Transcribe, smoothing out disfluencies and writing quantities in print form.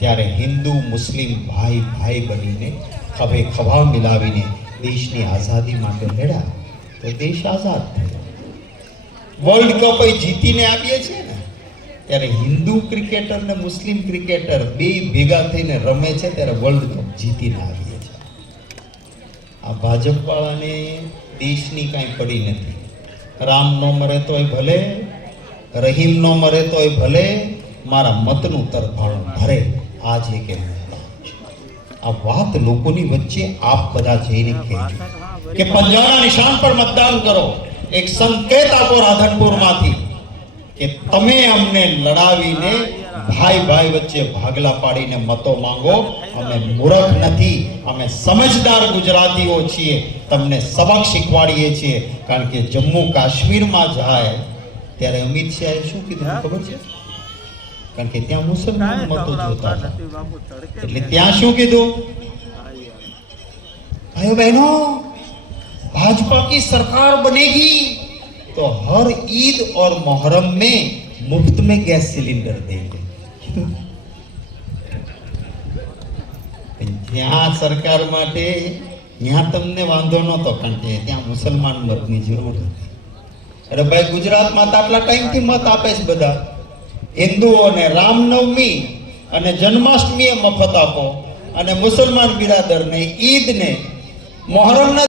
ત્યારે હિન્દુ મુસ્લિમ ભાઈ ભાઈ બનીને ખભે ખભા મિલાવીને દેશની આઝાદી માટે લડ્યા તો દેશ આઝાદ થયો. વર્લ્ડ કપ જીતીને આવીએ છીએ ને, ત્યારે હિન્દુ ક્રિકેટર ને મુસ્લિમ ક્રિકેટર બે ભેગા થઈને રમે છે ત્યારે વર્લ્ડ કપ જીતીને આવીએ છીએ. આ ભાજપ વાળાને દેશની કાંઈ પડી નથી. રામ નો મરે તોય ભલે, રહીમ નો મરે તોય ભલે, મારા મતનું તરફાણું ભરે. આ જે કે આ વાત લોકોની વચ્ચે આપ બધા જઈને કહેજો કે પંજાના નિશાન પર મતદાન કરો. એક સંકેત આપો રાધનપુરમાંથી કે તમે અમને લડાવીને ભાઈ ભાઈ વચ્ચે ભાગલા પાડીને મતો માંગો. અમે મૂર્ખ નથી, અમે સમજદાર ગુજરાતીઓ છીએ. તમને સબક શીખવાડીએ છીએ. કારણ કે જમ્મુ કાશ્મીરમાં જાય ત્યારે અમિત શાહે શું કીધું ખબર છે? કારણ કે ત્યાં મુસલમાન મતો જોતા હતા, એટલે ત્યાં શું કીધું? भाइयों बहनों, भाजपा की सरकार बनेगी तो हर ईद और मोहर्रम में मुफ्त में गैस सिलेंडर देंगे. ત્યાં સરકાર માટે ત્યાં તમને વાંધો નહોતો, કારણ કે ત્યાં મુસલમાન મતની જરૂર હતી. અરે ભાઈ, ગુજરાતમાં તો આટલા ટાઈમથી મત આપે છે બધા. હિન્દુઓને રામનવમી અને જન્માષ્ટમીએ મફત આપો અને મુસલમાન બિરાદરને ઈદને મોહરમના